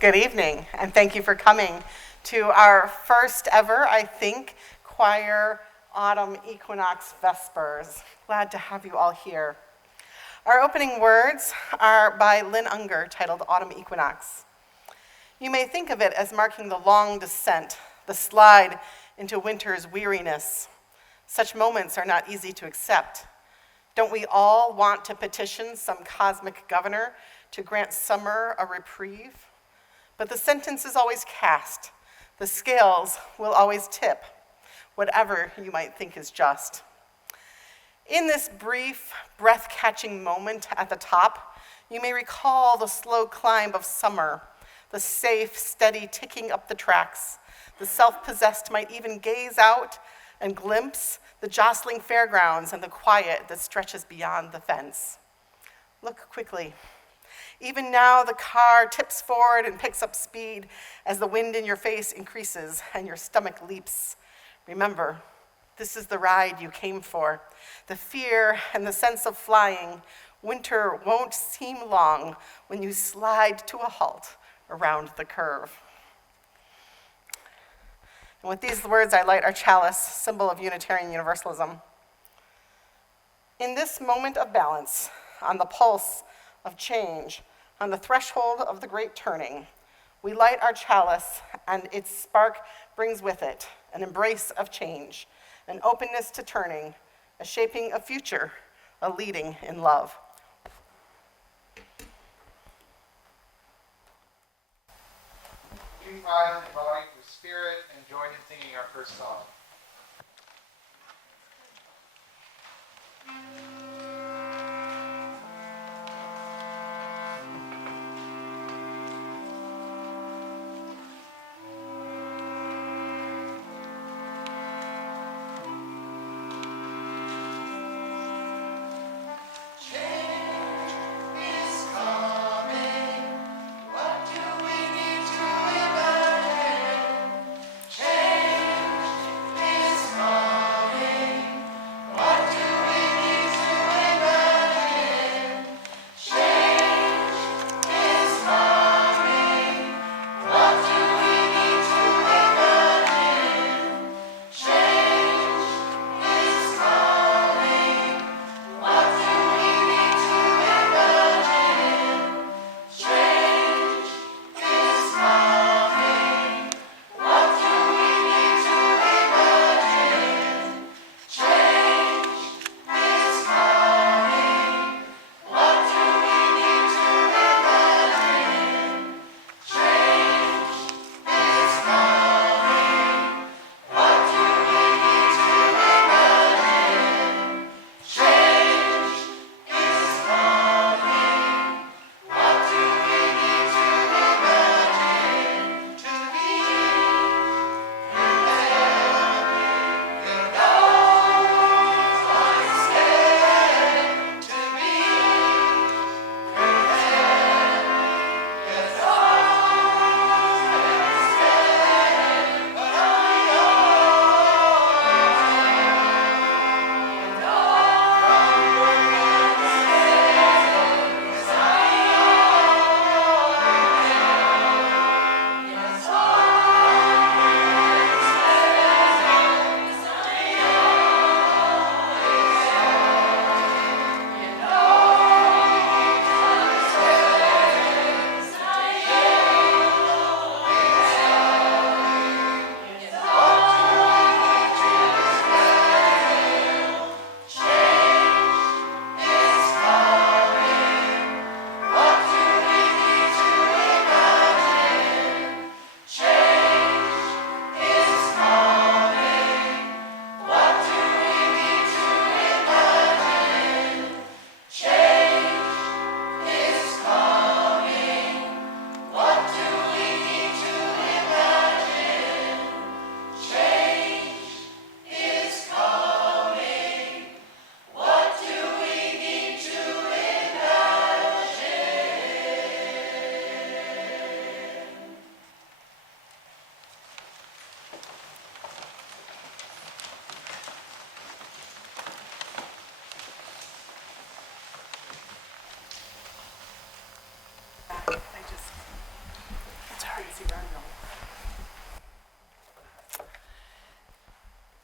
Good evening, and thank you for coming to our first ever, I think, choir autumn equinox vespers. Glad to have you all here. Our opening words are by Lynn Ungar, titled Autumn Equinox. You may think of it as marking the long descent, the slide into winter's weariness. Such moments are not easy to accept. Don't we all want to petition some cosmic governor to grant summer a reprieve? But the sentence is always cast. The scales will always tip, whatever you might think is just. In this brief, breath-catching moment at the top, you may recall the slow climb of summer, the safe, steady ticking up the tracks. The self-possessed might even gaze out and glimpse the jostling fairgrounds and the quiet that stretches beyond the fence. Look quickly. Even now, the car tips forward and picks up speed as the wind in your face increases and your stomach leaps. Remember, this is the ride you came for. The fear and the sense of flying. Winter won't seem long when you slide to a halt around the curve. And with these words, I light our chalice, symbol of Unitarian Universalism. In this moment of balance, on the pulse of change, on the threshold of the great turning, we light our chalice, and its spark brings with it an embrace of change, an openness to turning, a shaping of future, a leading in love. Please rise in volume with spirit and join in singing our first song. Change is coming. What do we need to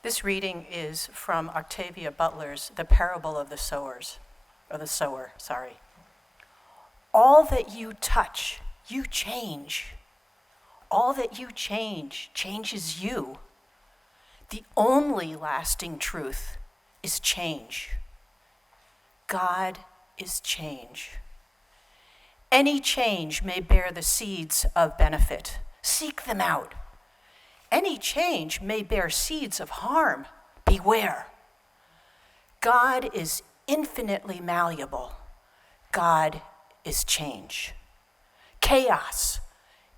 This reading is from Octavia Butler's The Parable of the Sower, sorry. All that you touch, you change. All that you change changes you. The only lasting truth is change. God is change. Any change may bear the seeds of benefit. Seek them out. Any change may bear seeds of harm. Beware. God is infinitely malleable. God is change. Chaos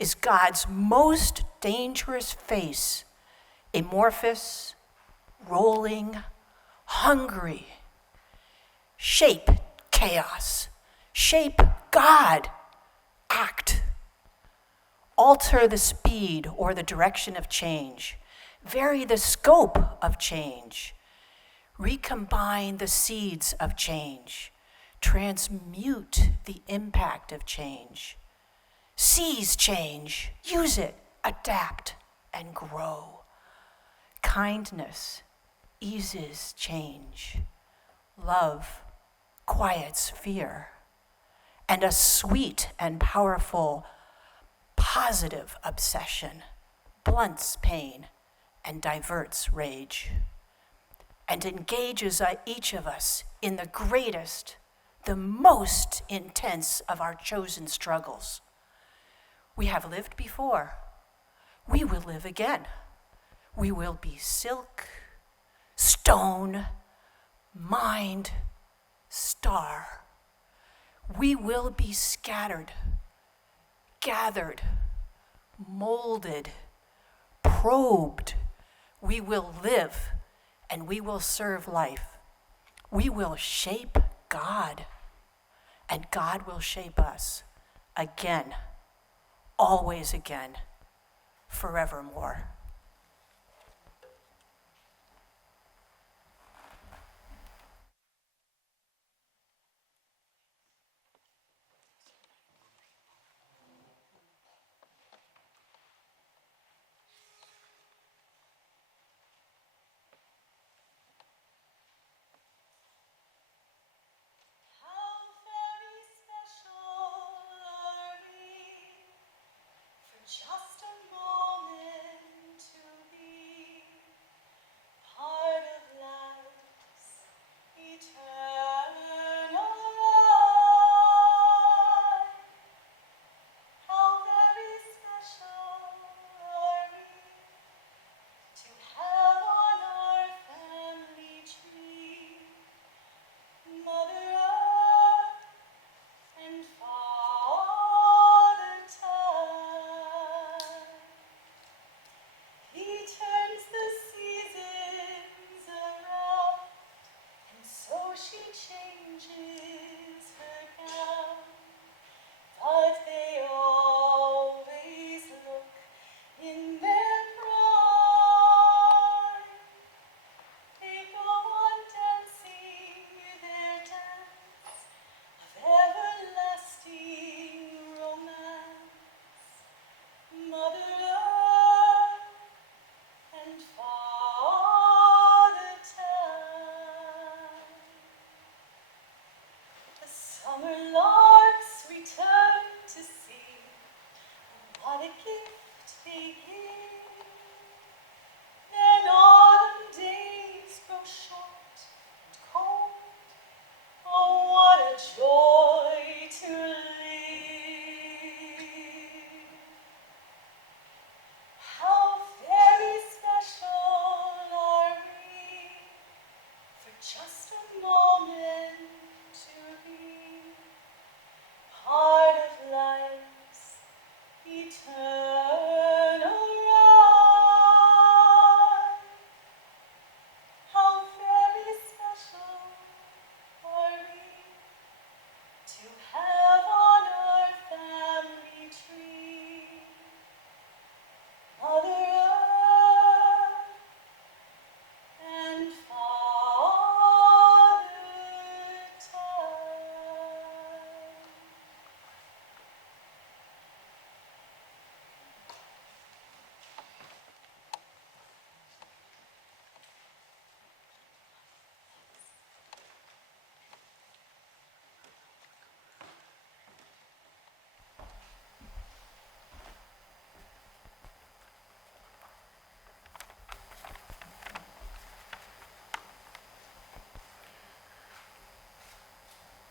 is God's most dangerous face, amorphous, rolling, hungry. Shape chaos. Shape God. Act. Alter the speed or the direction of change. Vary the scope of change. Recombine the seeds of change. Transmute the impact of change. Seize change. Use it. Adapt and grow. Kindness eases change. Love quiets fear. And a sweet and powerful positive obsession blunts pain and diverts rage and engages each of us in the greatest, the most intense of our chosen struggles. We have lived before. We will live again. We will be silk, stone, mind, star. We will be scattered, gathered, molded, probed. We will live and we will serve life. We will shape God and God will shape us again, always again, forevermore. Just a moment to be part of life's eternal life. How very special are we to have on our family tree Mother Earth and Father Time. He turns the seasons around, and so she changes her gown. But they always look in their prime. They go on dancing their dance of everlasting romance. Mother Earth and Father Time. The summer larks return to see, what a gift they give. Then autumn days grow short and cold. Oh, what a joy to live. How very special are we for just a moment to be part of life's eternal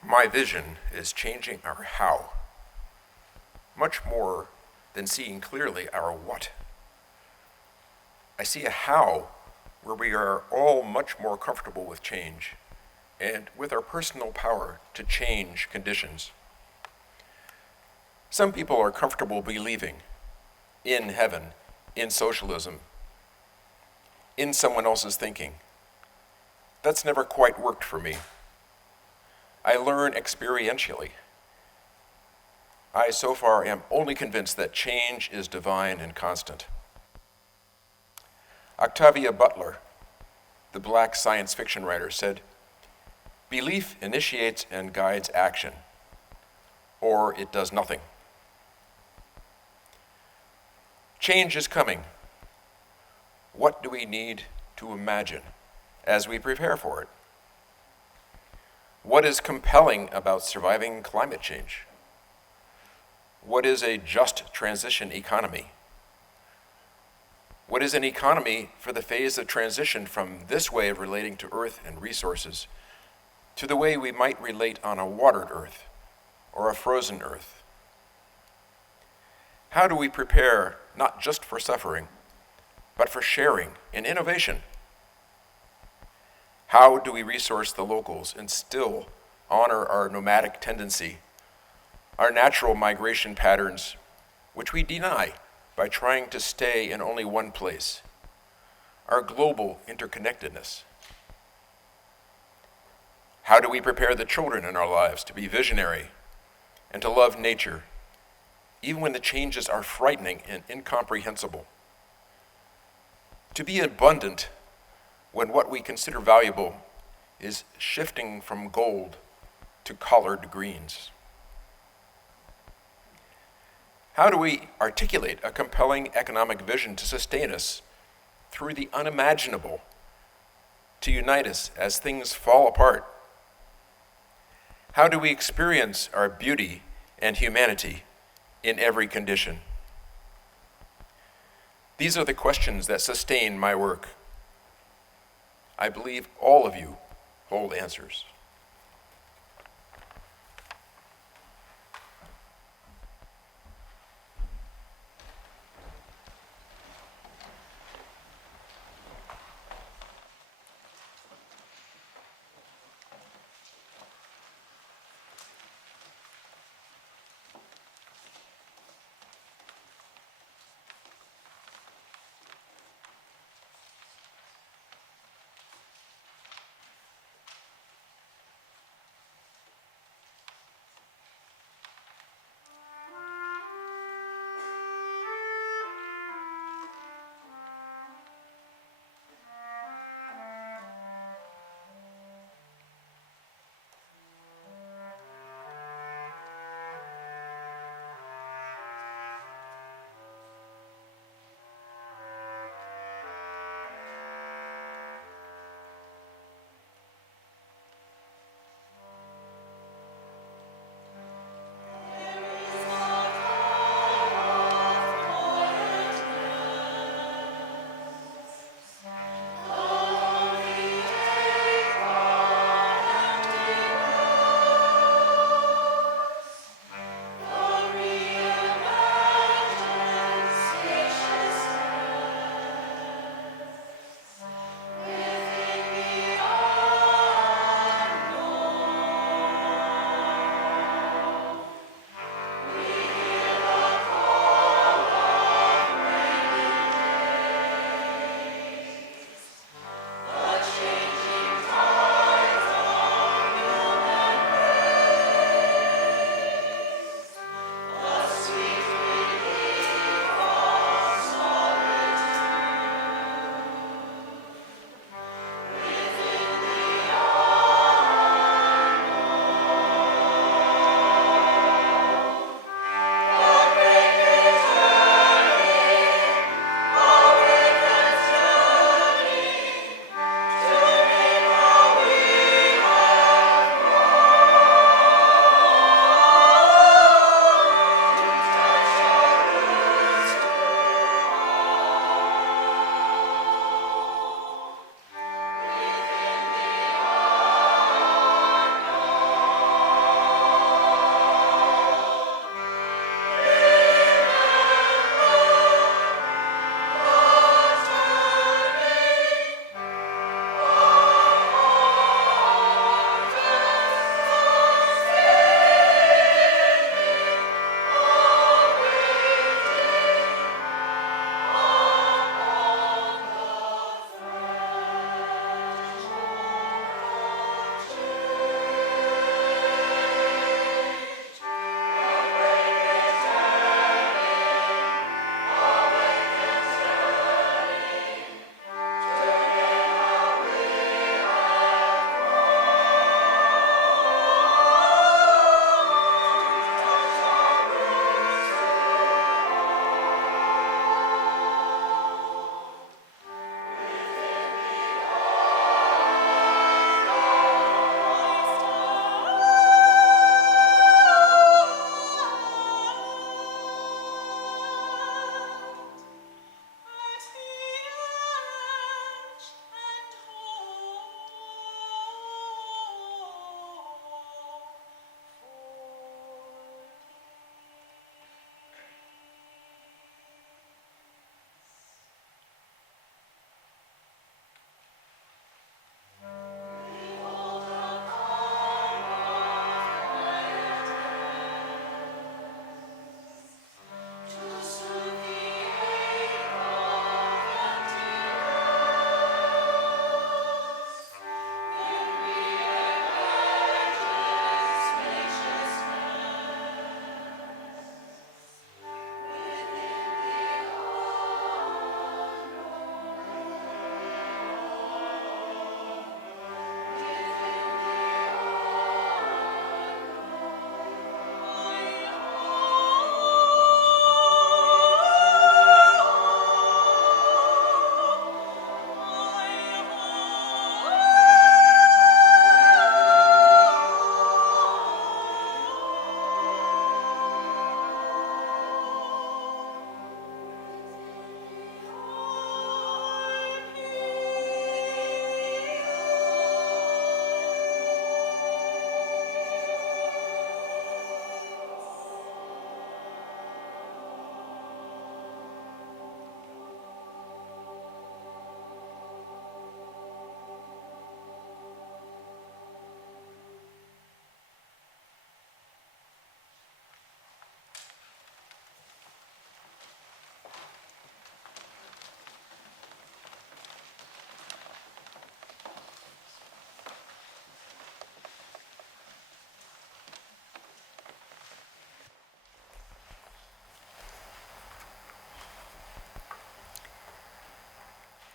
My vision is changing our how, much more than seeing clearly our what. I see a how where we are all much more comfortable with change and with our personal power to change conditions. Some people are comfortable believing in heaven, in socialism, in someone else's thinking. That's never quite worked for me. I learn experientially. I so far am only convinced that change is divine and constant. Octavia Butler, the Black science fiction writer, said, "Belief initiates and guides action, or it does nothing." Change is coming. What do we need to imagine as we prepare for it? What is compelling about surviving climate change? What is a just transition economy? What is an economy for the phase of transition from this way of relating to Earth and resources to the way we might relate on a watered Earth or a frozen Earth? How do we prepare not just for suffering, but for sharing and innovation? How do we resource the locals and still honor our nomadic tendency, our natural migration patterns, which we deny by trying to stay in only one place, our global interconnectedness? How do we prepare the children in our lives to be visionary and to love nature, even when the changes are frightening and incomprehensible? To be abundant when what we consider valuable is shifting from gold to collared greens? How do we articulate a compelling economic vision to sustain us through the unimaginable, to unite us as things fall apart? How do we experience our beauty and humanity in every condition? These are the questions that sustain my work. I believe all of you hold answers.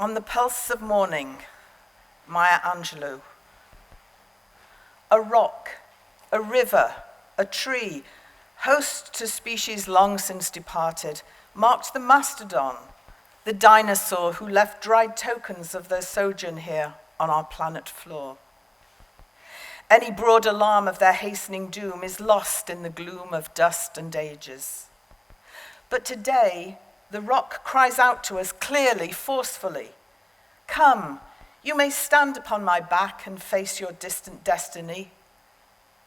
On the pulse of morning, Maya Angelou. A rock, a river, a tree, host to species long since departed, marked the mastodon, the dinosaur who left dried tokens of their sojourn here on our planet floor. Any broad alarm of their hastening doom is lost in the gloom of dust and ages. But today, the rock cries out to us clearly, forcefully, "Come, you may stand upon my back and face your distant destiny,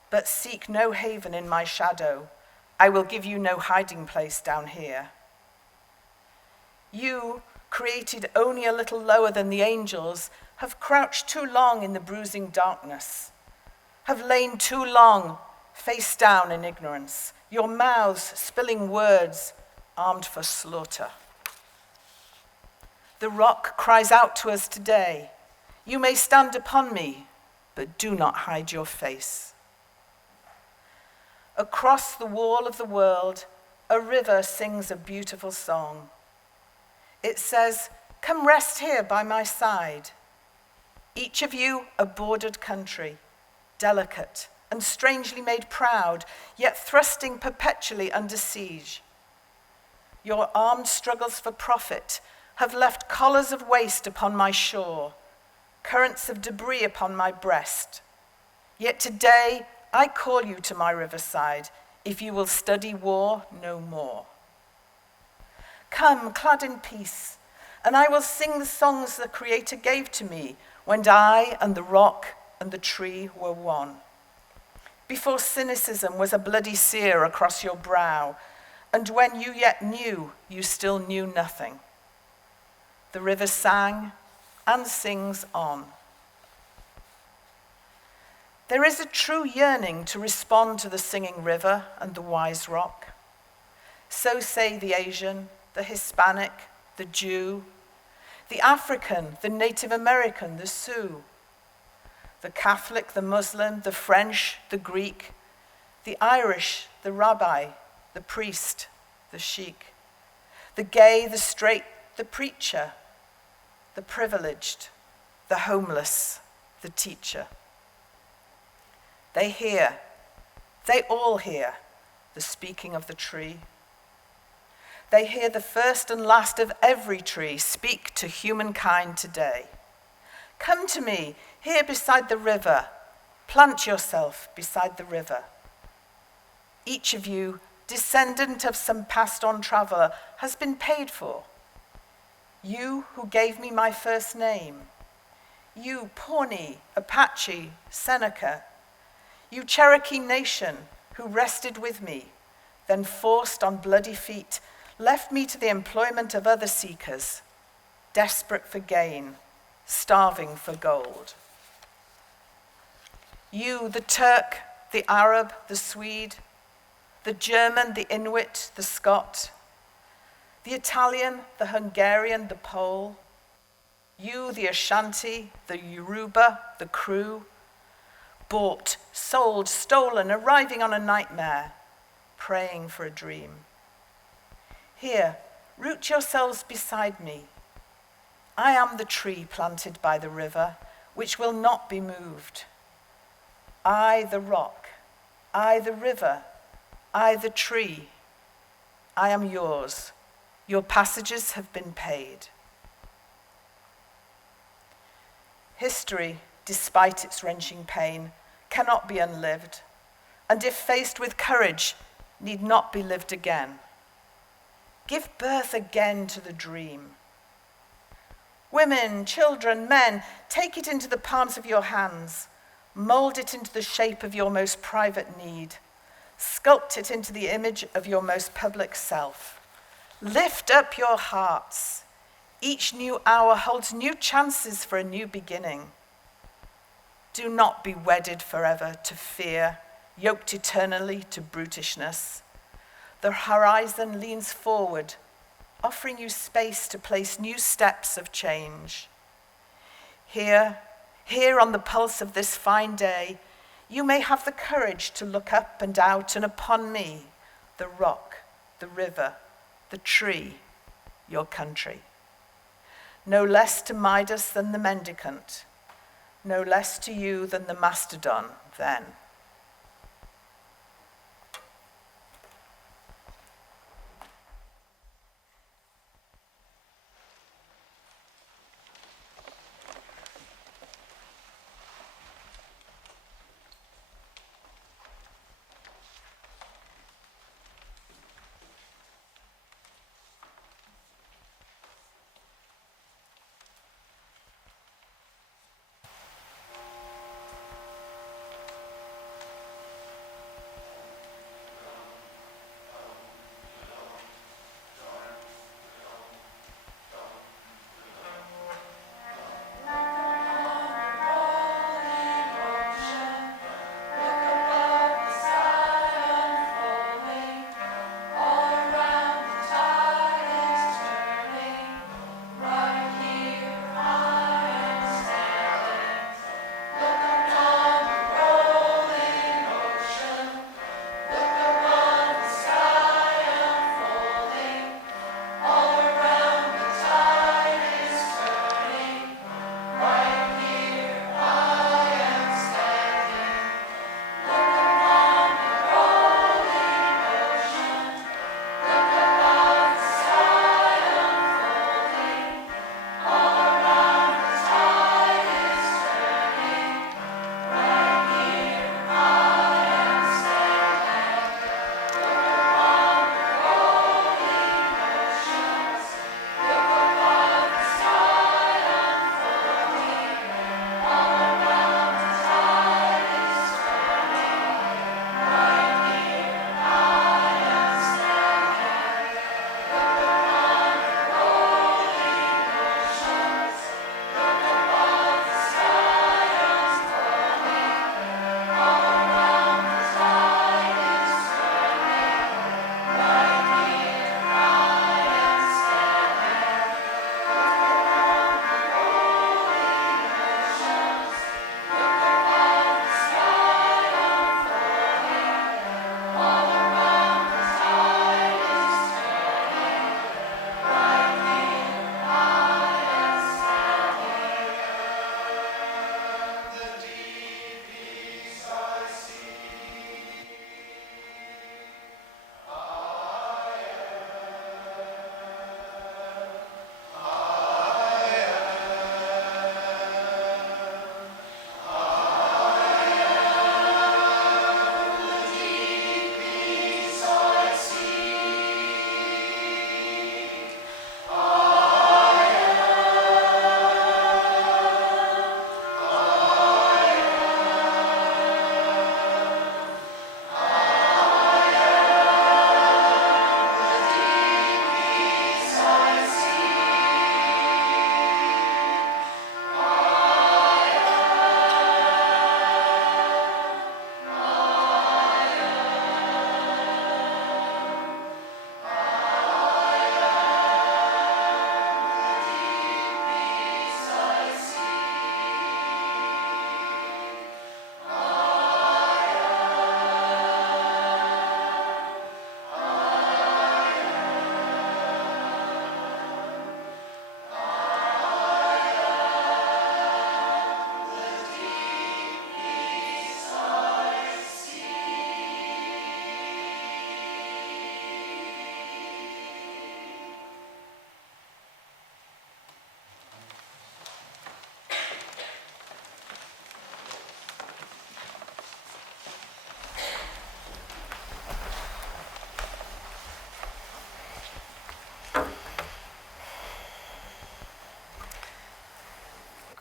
but seek no haven in my shadow. I will give you no hiding place down here. You, created only a little lower than the angels, have crouched too long in the bruising darkness, have lain too long face down in ignorance, your mouths spilling words armed for slaughter." The rock cries out to us today, "You may stand upon me, but do not hide your face." Across the wall of the world, a river sings a beautiful song. It says, "Come rest here by my side. Each of you a bordered country, delicate and strangely made proud, yet thrusting perpetually under siege. Your armed struggles for profit have left collars of waste upon my shore, currents of debris upon my breast. Yet today I call you to my riverside, if you will study war no more. Come, clad in peace, and I will sing the songs the Creator gave to me when I and the rock and the tree were one. Before cynicism was a bloody sear across your brow, and when you yet knew, you still knew nothing. The river sang and sings on. There is a true yearning to respond to the singing river and the wise rock. So say the Asian, the Hispanic, the Jew, the African, the Native American, the Sioux, the Catholic, the Muslim, the French, the Greek, the Irish, the rabbi, the priest, the sheik, the gay, the straight, the preacher, the privileged, the homeless, the teacher. They hear, they all hear the speaking of the tree. They hear the first and last of every tree speak to humankind today. Come to me, here beside the river. Plant yourself beside the river. Each of you, descendant of some passed-on traveler, has been paid for. You who gave me my first name. You, Pawnee, Apache, Seneca. You, Cherokee nation, who rested with me, then forced on bloody feet, left me to the employment of other seekers, desperate for gain, starving for gold. You, the Turk, the Arab, the Swede, the German, the Inuit, the Scot, the Italian, the Hungarian, the Pole, you, the Ashanti, the Yoruba, the Kru, bought, sold, stolen, arriving on a nightmare, praying for a dream. Here, root yourselves beside me. I am the tree planted by the river, which will not be moved. I, the rock, I, the river, I, the tree. I am yours. Your passages have been paid. History, despite its wrenching pain, cannot be unlived, and if faced with courage, need not be lived again. Give birth again to the dream. Women, children, men, take it into the palms of your hands, mold it into the shape of your most private need, sculpt it into the image of your most public self. Lift up your hearts. Each new hour holds new chances for a new beginning. Do not be wedded forever to fear, yoked eternally to brutishness. The horizon leans forward, offering you space to place new steps of change. Here on the pulse of this fine day, you may have the courage to look up and out and upon me, the rock, the river, the tree, your country. no less to Midas than the mendicant, no less to you than the mastodon then.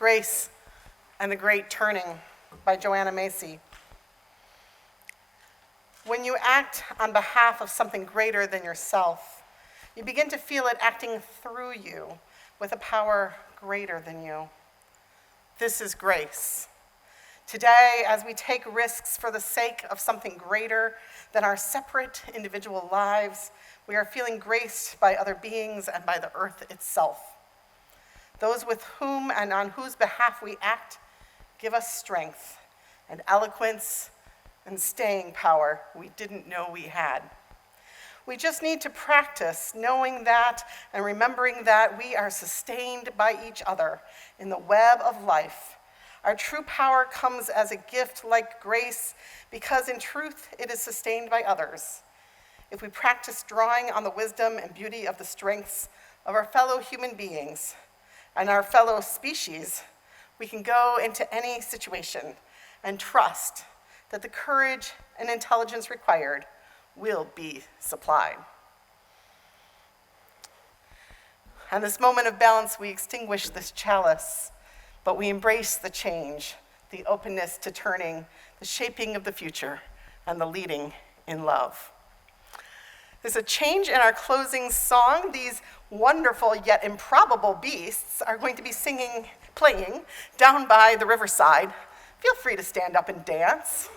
Grace and the Great Turning by Joanna Macy. When you act on behalf of something greater than yourself, you begin to feel it acting through you with a power greater than you. This is grace. Today, as we take risks for the sake of something greater than our separate individual lives, we are feeling graced by other beings and by the earth itself. Those with whom and on whose behalf we act give us strength and eloquence and staying power we didn't know we had. We just need to practice knowing that and remembering that we are sustained by each other in the web of life. Our true power comes as a gift like grace because in truth it is sustained by others. If we practice drawing on the wisdom and beauty of the strengths of our fellow human beings and our fellow species, we can go into any situation and trust that the courage and intelligence required will be supplied. On this moment of balance, we extinguish this chalice, but we embrace the change, the openness to turning, the shaping of the future, and the leading in love. There's a change in our closing song. These wonderful yet improbable beasts are going to be playing down by the riverside. Feel free to stand up and dance.